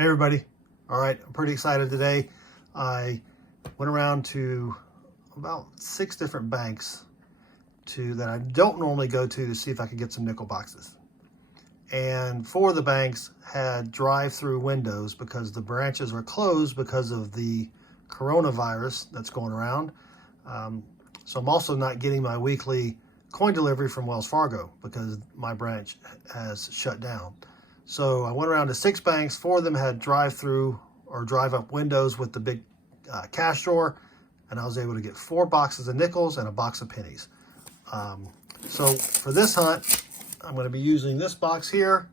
Hey everybody. All right, I'm pretty excited today. I went around to about 6 different banks that I don't normally go to see if I could get some nickel boxes. And 4 of the banks had drive-through windows because the branches are closed because of the coronavirus that's going around. So I'm also not getting my weekly coin delivery from Wells Fargo because my branch has shut down. So I went around to 6 banks. 4 of them had drive-through or drive-up windows with the big cash drawer, and I was able to get 4 boxes of nickels and a box of pennies. So for this hunt, I'm going to be using this box here,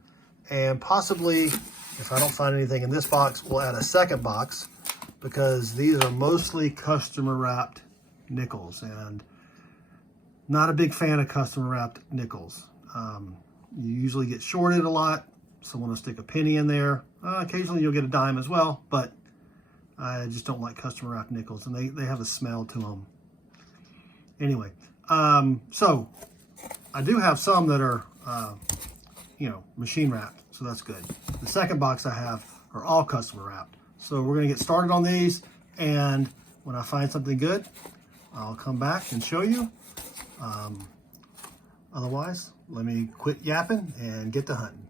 and possibly, if I don't find anything in this box, we'll add a second box because these are mostly customer-wrapped nickels, and not a big fan of customer-wrapped nickels. You usually get shorted a lot. So I want to stick a penny in there. Occasionally you'll get a dime as well, but I just don't like customer wrapped nickels, and they have a smell to them. Anyway, so I do have some that are, machine wrapped, so that's good. The second box I have are all customer wrapped. So we're going to get started on these, and when I find something good, I'll come back and show you. Otherwise, let me quit yapping and get to hunting.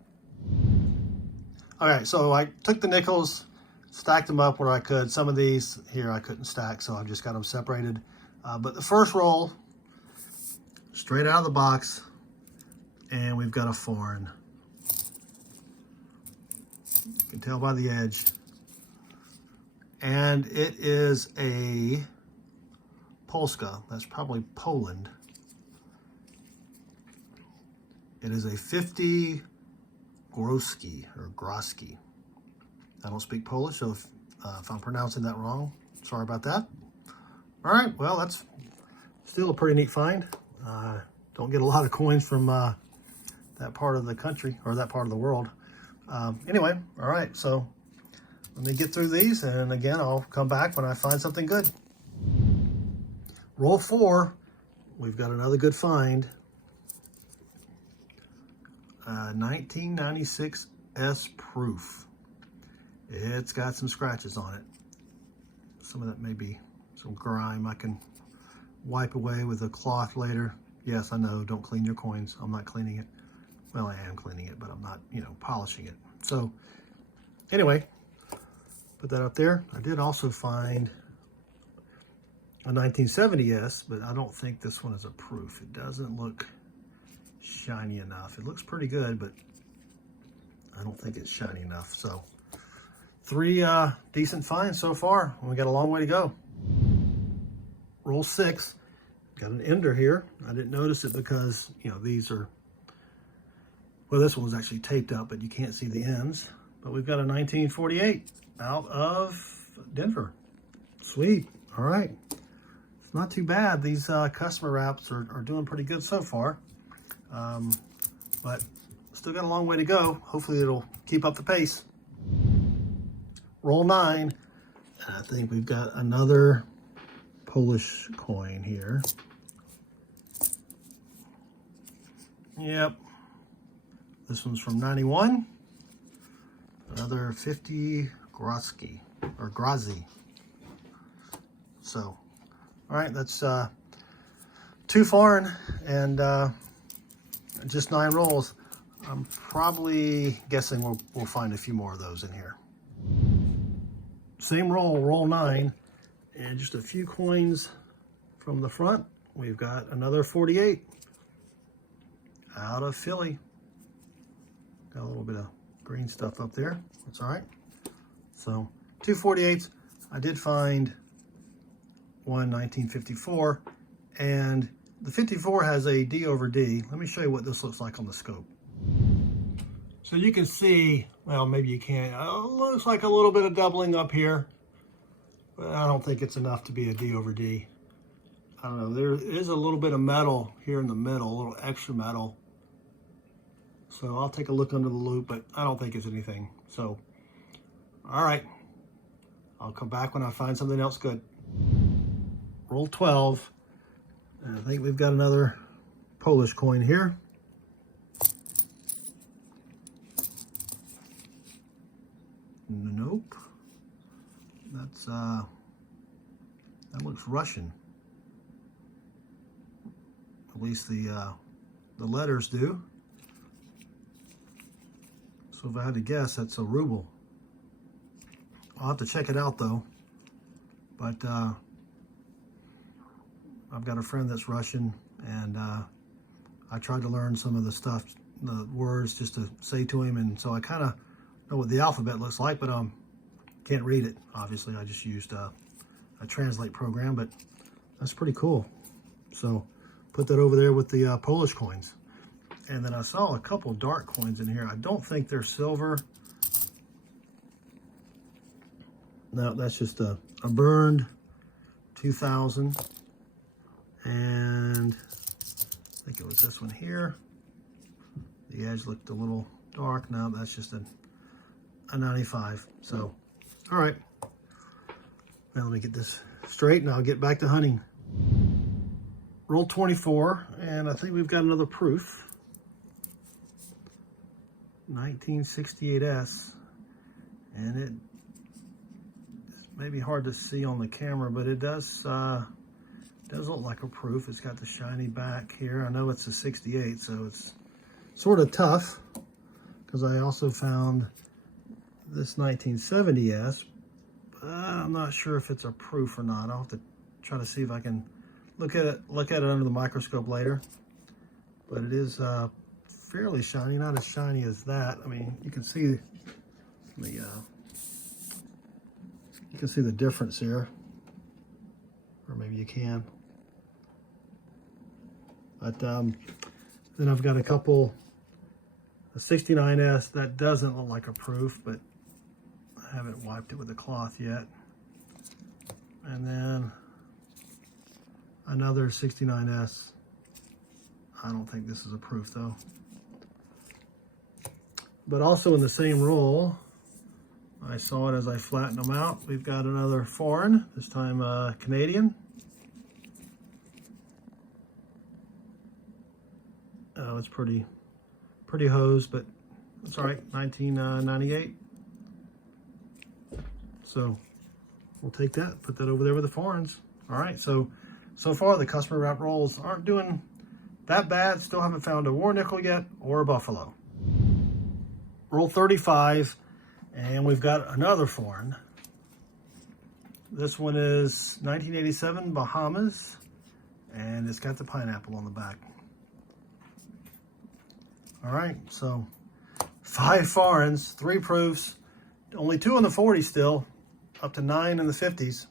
All right, so I took the nickels, stacked them up where I could. Some of these here I couldn't stack, so I've just got them separated. But the first roll, straight out of the box, and we've got a foreign. You can tell by the edge. And it is a Polska. That's probably Poland. It is a 50 Groski or Groski. I don't speak Polish, so if I'm pronouncing that wrong, sorry about that. All right, well, that's still a pretty neat find. Don't get a lot of coins from that part of the country or that part of the world. Anyway, all right, so let me get through these, and again, I'll come back when I find something good. Roll 4, we've got another good find. 1996 S proof. It's got some scratches on it. Some of that may be some grime I can wipe away with a cloth later. Yes, I know, don't clean your coins. I'm not cleaning it. Well, I am cleaning it, but I'm not, polishing it. So anyway, put that up there. I did also find a 1970 S, but I don't think this one is a proof. It doesn't look shiny enough. It looks pretty good, but I don't think it's shiny enough. So 3 decent finds so far, and we got a long way to go. Roll 6, got an ender here. I didn't notice it because these are, well, this one was actually taped up, but you can't see the ends. But we've got a 1948 out of Denver. Sweet. All right, it's not too bad. These customer wraps are doing pretty good so far. But still got a long way to go. Hopefully it'll keep up the pace. Roll 9, and I think we've got another Polish coin here. Yep, this one's from 91. Another 50 Groski or Grozi. So, all right, that's 2 foreign and just 9 rolls. I'm probably guessing we'll find a few more of those in here. Same roll, roll 9, and just a few coins from the front. We've got another 48 out of Philly. Got a little bit of green stuff up there. That's all right. So 2 48s. I did find one 1954, and the 54 has a D over D. Let me show you what this looks like on the scope. So you can see, well, maybe you can't. It looks like a little bit of doubling up here, but I don't think it's enough to be a D over D. I don't know. There is a little bit of metal here in the middle, a little extra metal. So I'll take a look under the loupe, but I don't think it's anything. So, all right. I'll come back when I find something else good. Roll 12. And I think we've got another Polish coin here. Nope. That's, that looks Russian. At least the letters do. So if I had to guess, that's a ruble. I'll have to check it out though. But I've got a friend that's Russian, and I tried to learn some of the stuff, the words, just to say to him, and so I kind of know what the alphabet looks like, but can't read it. Obviously, I just used a translate program, but that's pretty cool. So put that over there with the Polish coins. And then I saw a couple dark coins in here. I don't think they're silver. No, that's just a burned 2000. And I think it was this one here. The edge looked a little dark. Now that's just a 95. So, all right. Now let me get this straight and I'll get back to hunting. Roll 24, and I think we've got another proof. 1968S, and it may be hard to see on the camera, but it does look like a proof. It's got the shiny back here. I know it's a 68, so it's sort of tough, because I also found this 1970S, but I'm not sure if it's a proof or not. I'll have to try to see if I can look at it under the microscope later. But it is fairly shiny, not as shiny as that. I mean, you can see the difference here, or maybe you can. But then I've got a couple, a 69S that doesn't look like a proof, but I haven't wiped it with a cloth yet. And then another 69S. I don't think this is a proof though. But also in the same roll, I saw it as I flattened them out. We've got another foreign, this time Canadian. Oh, it's pretty hosed, but it's all right. 1998. So we'll take that, put that over there with the foreigns. All right, so far the customer wrap rolls aren't doing that bad. Still haven't found a war nickel yet or a buffalo. Roll 35, and we've got another foreign. This one is 1987 Bahamas, and it's got the pineapple on the back. All right, so 5 foreigns, 3 proofs, only 2 in the 40s still, up to 9 in the 50s.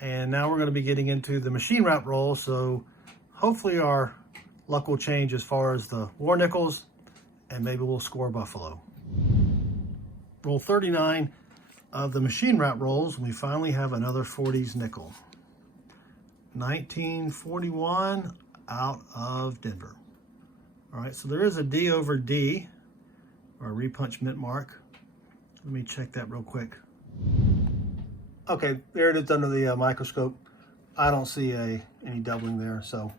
And now we're going to be getting into the machine wrap roll, so hopefully our luck will change as far as the war nickels, and maybe we'll score buffalo. Roll 39 of the machine wrap rolls, and we finally have another 40s nickel. 1941 out of Denver. All right, so there is a D over D, or a repunch mint mark. Let me check that real quick. Okay, there it is under the microscope. I don't see any doubling there, so.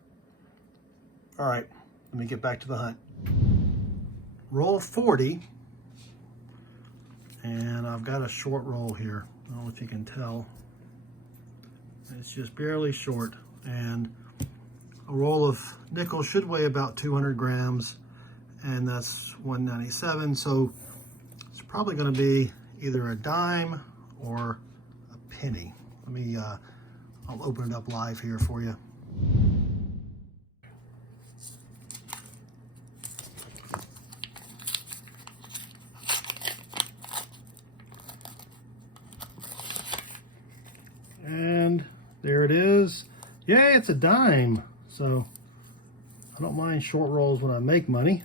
All right, let me get back to the hunt. Roll 40, and I've got a short roll here. I don't know if you can tell. It's just barely short, and a roll of nickel should weigh about 200 grams, and that's 197, so it's probably going to be either a dime or a penny. Let me, I'll open it up live here for you. And there it is. Yay, it's a dime. So I don't mind short rolls when I make money.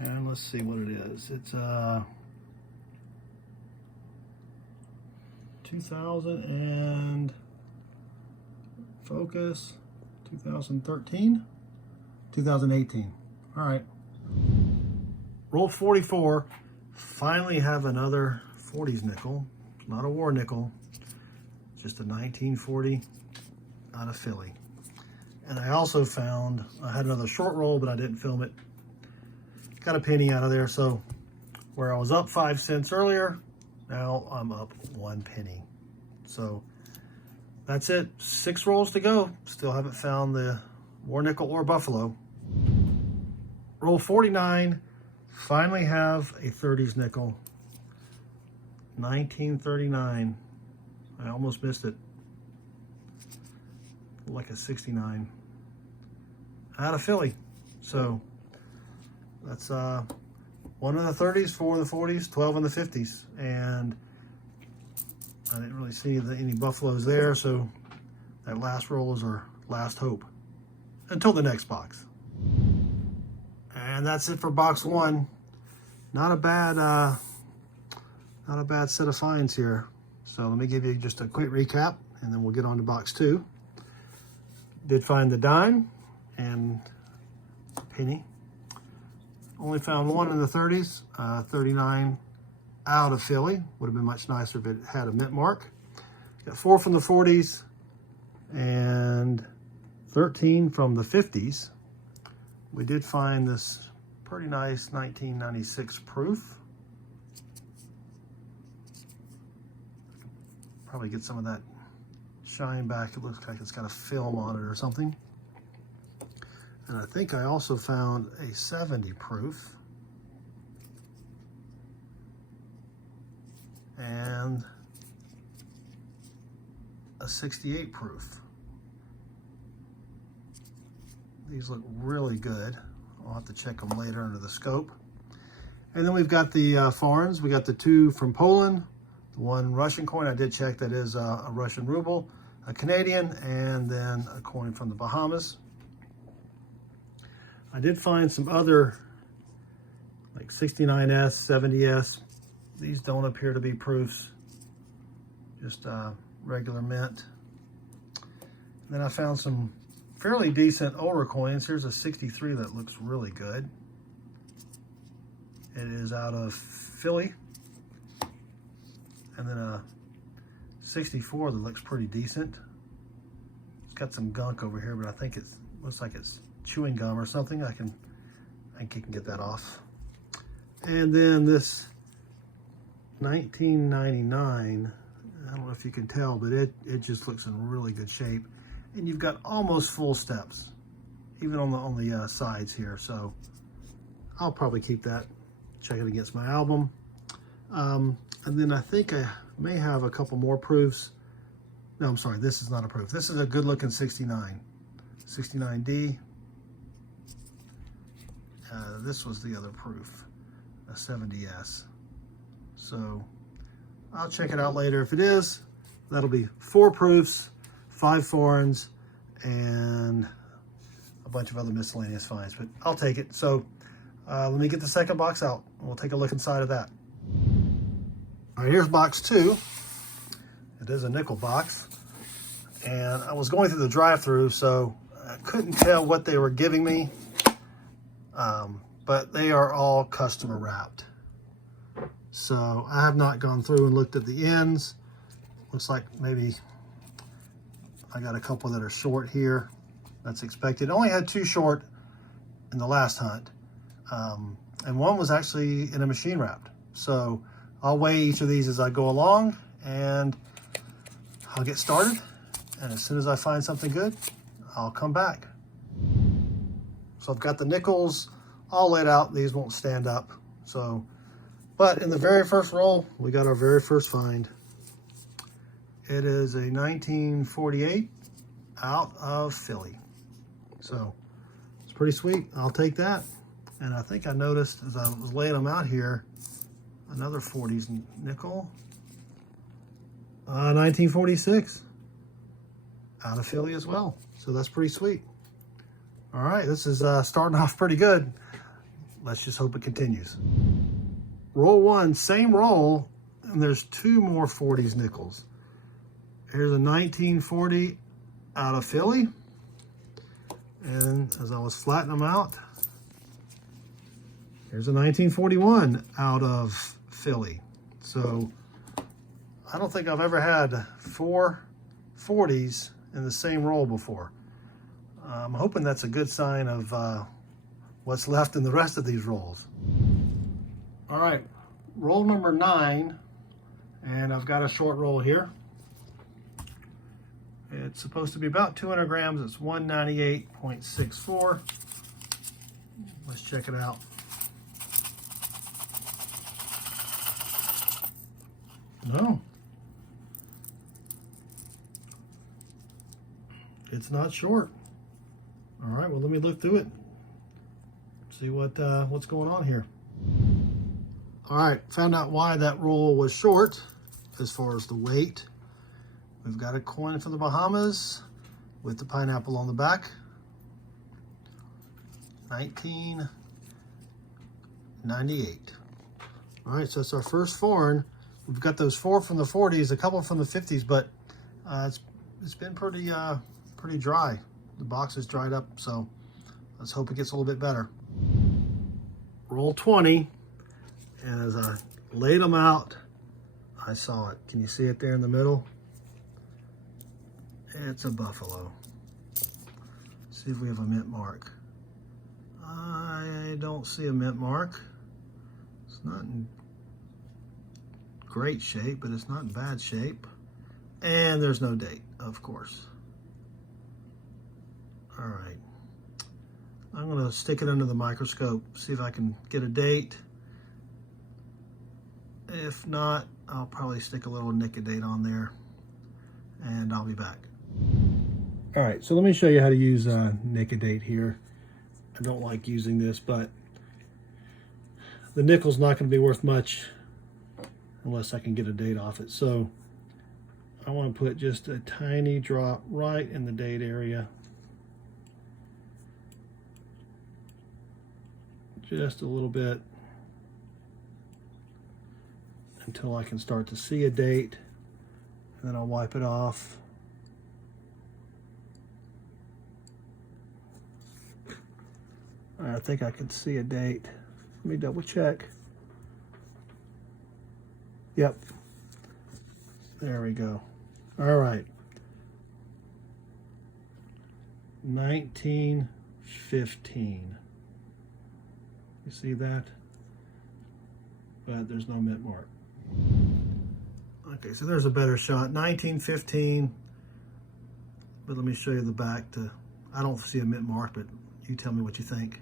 And let's see what it is. It's 2000 and focus 2013, 2018. All right. Roll 44. Finally have another 40s nickel. Not a war nickel. Just a 1940 out of Philly. And I also found, I had another short roll, but I didn't film it. Got a penny out of there, so Where I was up 5 cents earlier, now I'm up 1 penny. So that's it. 6 rolls to go. Still haven't found the war nickel or buffalo. Roll 49. Finally have a 30s nickel. 1939. I almost missed it. Like a 69. Out of Philly. So that's 1 in the 30s, 4 in the 40s, 12 in the 50s. And I didn't really see any buffaloes there, so that last roll is our last hope. Until the next box. And that's it for box 1. Not a bad set of finds here. So let me give you just a quick recap, and then we'll get on to box 2. Did find the dime and penny. Only found 1 in the 30s, 39 out of Philly. Would have been much nicer if it had a mint mark. Got 4 from the 40s and 13 from the 50s. We did find this pretty nice 1996 proof. Probably get some of that shine back. It looks like it's got a film on it or something. And I think I also found a 70 proof. And a 68 proof. These look really good. I'll have to check them later under the scope. And then we've got the foreigns. We got the 2 from Poland, the 1 Russian coin. I did check that is a Russian ruble, a Canadian, and then a coin from the Bahamas. I did find some other like 69S, 70S. These don't appear to be proofs, just regular mint. And then I found some fairly decent older coins. Here's a 63 that looks really good. It is out of Philly. And then a 64 that looks pretty decent. It's got some gunk over here, but I think it looks like it's chewing gum or something. I think you can get that off. And then this 1999, I don't know if you can tell, but it just looks in really good shape. And you've got almost full steps, even on the sides here. So I'll probably keep that, check it against my album. And then I think I may have a couple more proofs. No, I'm sorry, this is not a proof. This is a good looking 69. 69D. This was the other proof, a 70S. So I'll check it out later. If it is, that'll be 4 proofs, 5 foreigns, and a bunch of other miscellaneous finds, but I'll take it. So let me get the second box out, and we'll take a look inside of that. All right, here's box 2. It is a nickel box, and I was going through the drive-through, so I couldn't tell what they were giving me, but they are all customer wrapped. So I have not gone through and looked at the ends. Looks like maybe I got a couple that are short here. That's expected. I only had 2 short in the last hunt, and 1 was actually in a machine wrapped. So I'll weigh each of these as I go along, and I'll get started. And as soon as I find something good, I'll come back. So I've got the nickels all laid out. These won't stand up. So, but in the very first roll, we got our very first find. It is a 1948 out of Philly. So it's pretty sweet. I'll take that. And I think I noticed as I was laying them out here, another 40s nickel. 1946 out of Philly as well. So that's pretty sweet. All right, this is starting off pretty good. Let's just hope it continues. Roll 1, same roll, and there's 2 more 40s nickels. Here's a 1940 out of Philly. And as I was flattening them out, here's a 1941 out of Philly. So I don't think I've ever had 4 40s in the same roll before. I'm hoping that's a good sign of what's left in the rest of these rolls. All right, roll number 9, and I've got a short roll here. It's supposed to be about 200 grams. It's 198.64. Let's check it out. No, it's not short. All right, well, let me look through it, see what's going on here. All right, found out why that roll was short as far as the weight. We've got a coin from the Bahamas with the pineapple on the back. 1998. All right, so it's our first foreign. We've got those 4 from the 40s, a couple from the 50s, but it's been pretty dry. The box is dried up, so let's hope it gets a little bit better. Roll 20, and as I laid them out, I saw it. Can you see it there in the middle? It's a buffalo. See if we have a mint mark. I don't see a mint mark. It's not in great shape, but it's not in bad shape. And there's no date, of course. All right. I'm going to stick it under the microscope, see if I can get a date. If not, I'll probably stick a little Nic-a-Date on there, and I'll be back. All right, so let me show you how to use Nic-a-Date here. I don't like using this, but the nickel's not going to be worth much unless I can get a date off it. So I want to put just a tiny drop right in the date area. Just a little bit until I can start to see a date, and then I'll wipe it off. I think I can see a date. Let me double check. Yep. There we go. All right. 1915. You see that? But there's no mint mark. Okay, so there's a better shot. 1915. But let me show you the back. I don't see a mint mark, but you tell me what you think.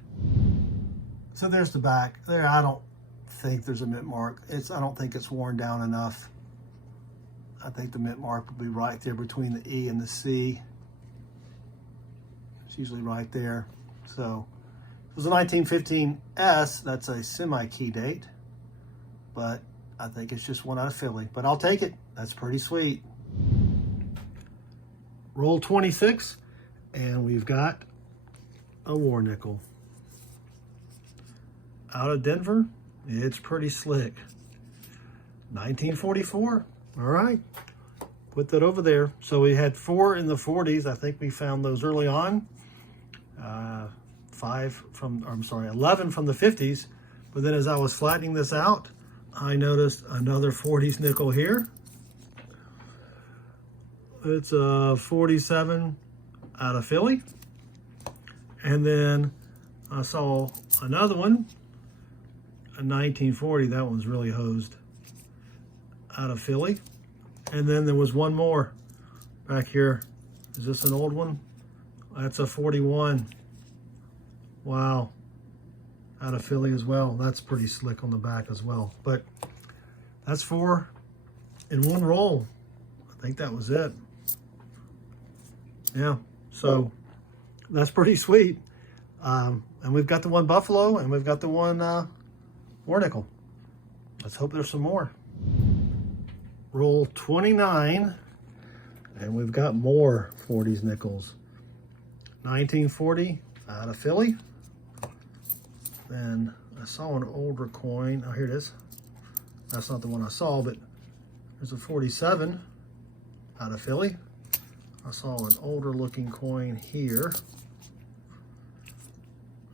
So there's the back. There, I don't think there's a mint mark. I don't think it's worn down enough. I think the mint mark will be right there between the E and the C. It's usually right there. So it was a 1915 S. That's a semi-key date, but I think it's just one out of Philly. But I'll take it. That's pretty sweet. Roll 26, and we've got a war nickel. Out of Denver, it's pretty slick. 1944. All right, put that over there. So we had 4 in the 40s. I think we found those early on. 11 from the 50s. But then as I was flattening this out, I noticed another 40s nickel here. It's a 47 out of Philly. And then I saw another one, a 1940. That one's really hosed, out of Philly. And then there was one more back here. Is this an old one? That's a 41. Wow. Out of Philly as well. That's pretty slick on the back as well. But that's 4 in one roll. I think that was it. Yeah, so that's pretty sweet. And we've got the one buffalo, and we've got the one war nickel. Let's hope there's some more. Roll 29, and we've got more 40s nickels. 1940 out of Philly. Then I saw an older coin. Oh, here it is. That's not the one I saw, but there's a 47 out of Philly. I saw an older looking coin here.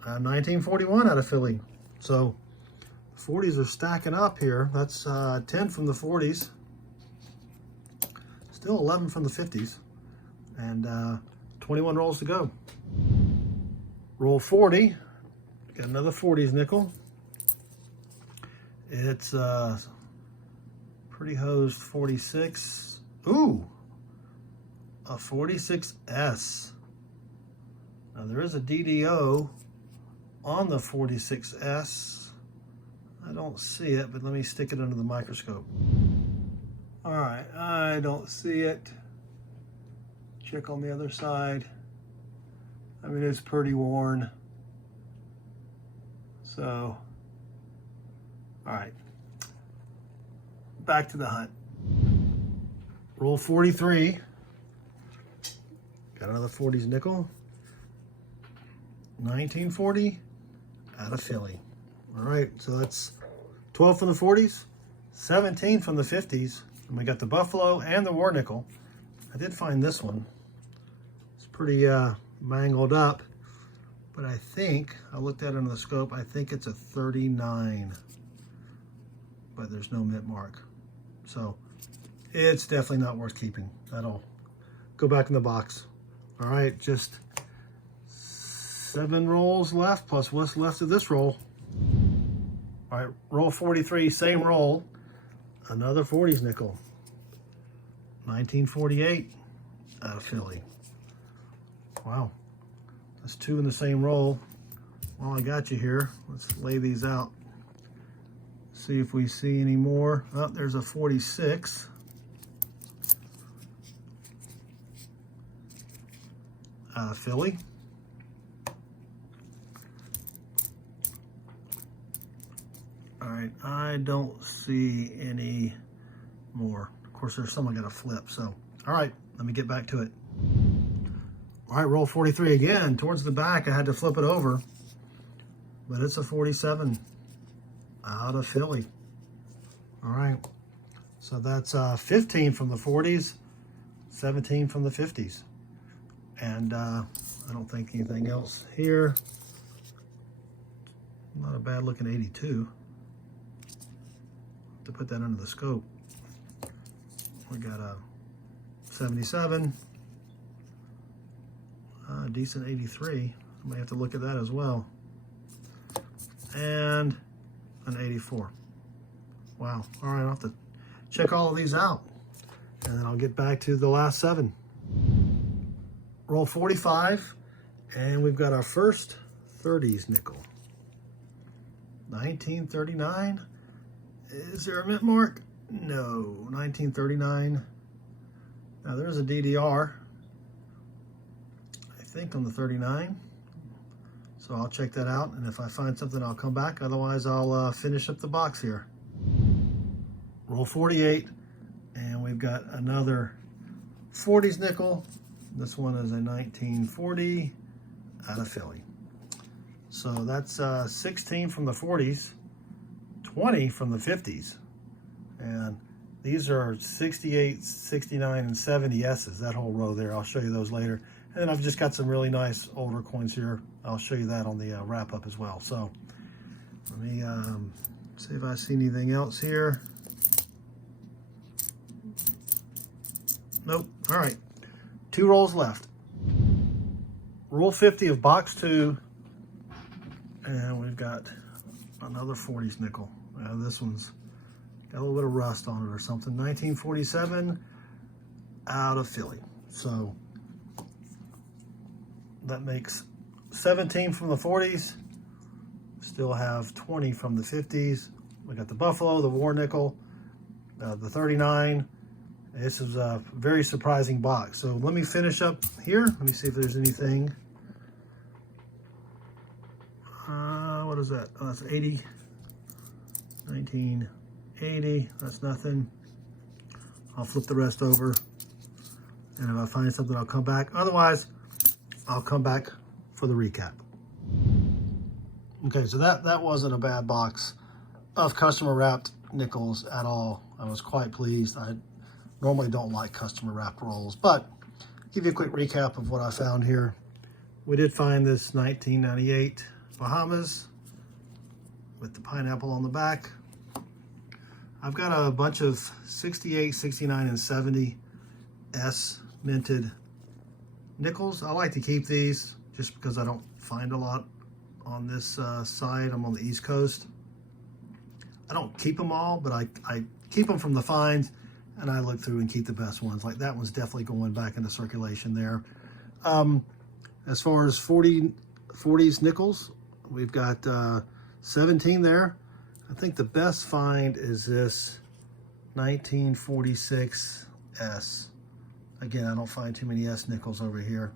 1941 out of Philly. So the 40s are stacking up here. That's 10 from the 40s. Still 11 from the 50s. And 21 rolls to go. Roll 40. Got another 40s nickel. It's pretty hosed 46. Ooh, a 46S. Now there is a DDO on the 46S. I don't see it, but let me stick it under the microscope. All right, I don't see it. Check on the other side. I mean, it's pretty worn. So, all right, back to the hunt. Roll 43. Got another 40s nickel. 1940 out of Philly. All right, so that's 12 from the 40s, 17 from the 50s, and we got the Buffalo and the War Nickel. I did find this one. It's pretty mangled up, but I think, I looked at it under the scope, I think it's a 39, but there's no mint mark. So it's definitely not worth keeping. That'll go back in the box. All right, just 7 rolls left, plus what's left of this roll. All right, roll 43, same roll. Another 40s nickel. 1948 out of Philly. Wow, that's 2 in the same roll. While I got you here, let's lay these out. See if we see any more. Oh, there's a 46. Out of Philly. All right, I don't see any more. Of course, there's some I gotta flip, so. All right, let me get back to it. All right, roll 43 again. Towards the back, I had to flip it over, but it's a 47 out of Philly. All right, so that's 15 from the 40s, 17 from the 50s. And I don't think anything else here. Not a bad looking 82. To put that under the scope. We got a 77, a decent 83. I may have to look at that as well. And an 84. Wow. All right, I'll have to check all of these out. And then I'll get back to the last 7. Roll 45, and we've got our first 30s nickel. 1939. Is there a mint mark? No, 1939. Now there's a DDR, I think, on the 39. So I'll check that out, and if I find something, I'll come back. Otherwise, I'll finish up the box here. Roll 48, and we've got another 40s nickel. This one is a 1940 out of Philly. So that's 16 from the 40s, 20 from the 50s. And these are 68, 69, and 70 S's, that whole row there. I'll show you those later. And then I've just got some really nice older coins here. I'll show you that on the wrap up as well. So let me see if I see anything else here. Nope. All right. 2 rolls left. Roll 50 of box 2. And we've got another 40s nickel. This one's got a little bit of rust on it or something. 1947 out of Philly. So that makes 17 from the 40s. Still have 20 from the 50s. We got the Buffalo, the War Nickel, the 39. This is a very surprising box. So let me finish up here. Let me see if there's anything. What is that? Oh, that's 80. 1980. That's nothing. I'll flip the rest over. And if I find something, I'll come back. Otherwise, I'll come back for the recap. Okay, so that wasn't a bad box of customer wrapped nickels at all. I was quite pleased. I normally don't like customer wrapped rolls, but give you a quick recap of what I found here. We did find this 1998 Bahamas with the pineapple on the back. I've got a bunch of 68, 69, and 70 S minted nickels. I like to keep these just because I don't find a lot on this side. I'm on the East Coast. I don't keep them all, but I keep them from the finds, and I look through and keep the best ones. Like that one's definitely going back into circulation there. As far as 40s nickels, we've got 17 there. I think the best find is this 1946 S. Again, I don't find too many S nickels over here,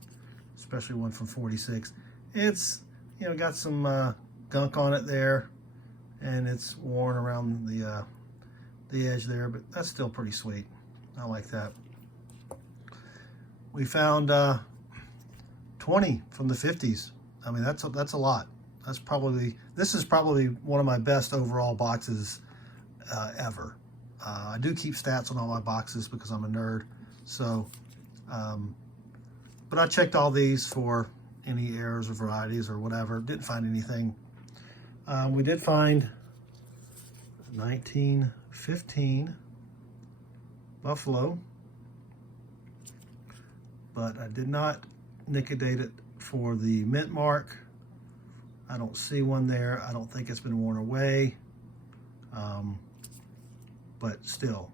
especially one from 46. It's, you know, got some gunk on it there, and it's worn around the edge there, but that's still pretty sweet. I like that. We found 20 from the 50s. I mean, that's a lot. This is probably one of my best overall boxes ever. I do keep stats on all my boxes because I'm a nerd. So, but I checked all these for any errors or varieties or whatever. Didn't find anything. We did find 1915 Buffalo, but I did not Nic-a-Date it for the mint mark. I don't see one there. I don't think it's been worn away. But still,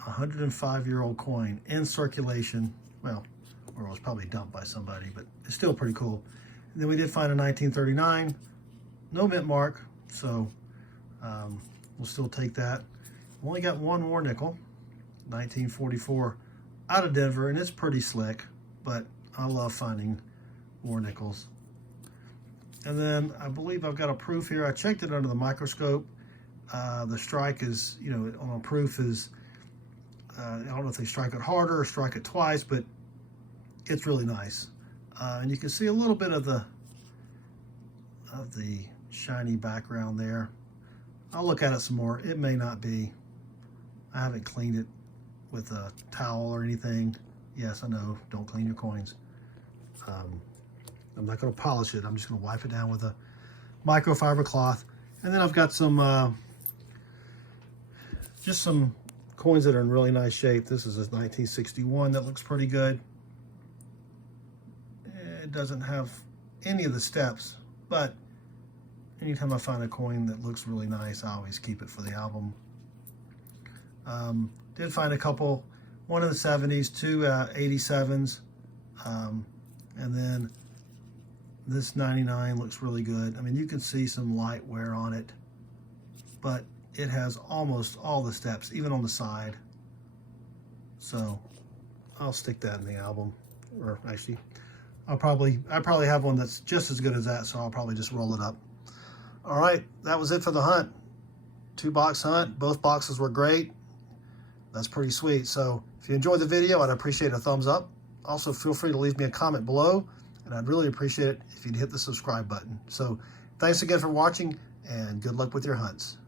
105-year-old coin in circulation. Well, or it was probably dumped by somebody, but it's still pretty cool. And then we did find a 1939, no mint mark, so we'll still take that. We only got one more nickel, 1944, out of Denver, and it's pretty slick, but I love finding more nickels. And then I believe I've got a proof here. I checked it under the microscope. The strike is, you know, on a proof is, I don't know if they strike it harder or strike it twice, but it's really nice. And you can see a little bit of the shiny background there. I'll look at it some more. It may not be. I haven't cleaned it with a towel or anything. Yes, I know, don't clean your coins. I'm not going to polish it. I'm just going to wipe it down with a microfiber cloth. And then I've got some, just some coins that are in really nice shape. This is a 1961 that looks pretty good. It doesn't have any of the steps, but anytime I find a coin that looks really nice, I always keep it for the album. Did find a couple, one in the 70s, two 87s, and then this 99 looks really good. I mean, you can see some light wear on it, but it has almost all the steps, even on the side. So I'll stick that in the album, or actually, I probably have one that's just as good as that, so I'll probably just roll it up. All right, that was it for the hunt. 2-box hunt. Both boxes were great. That's pretty sweet. So if you enjoyed the video, I'd appreciate a thumbs up. Also, feel free to leave me a comment below, and I'd really appreciate it if you'd hit the subscribe button. So thanks again for watching, and good luck with your hunts.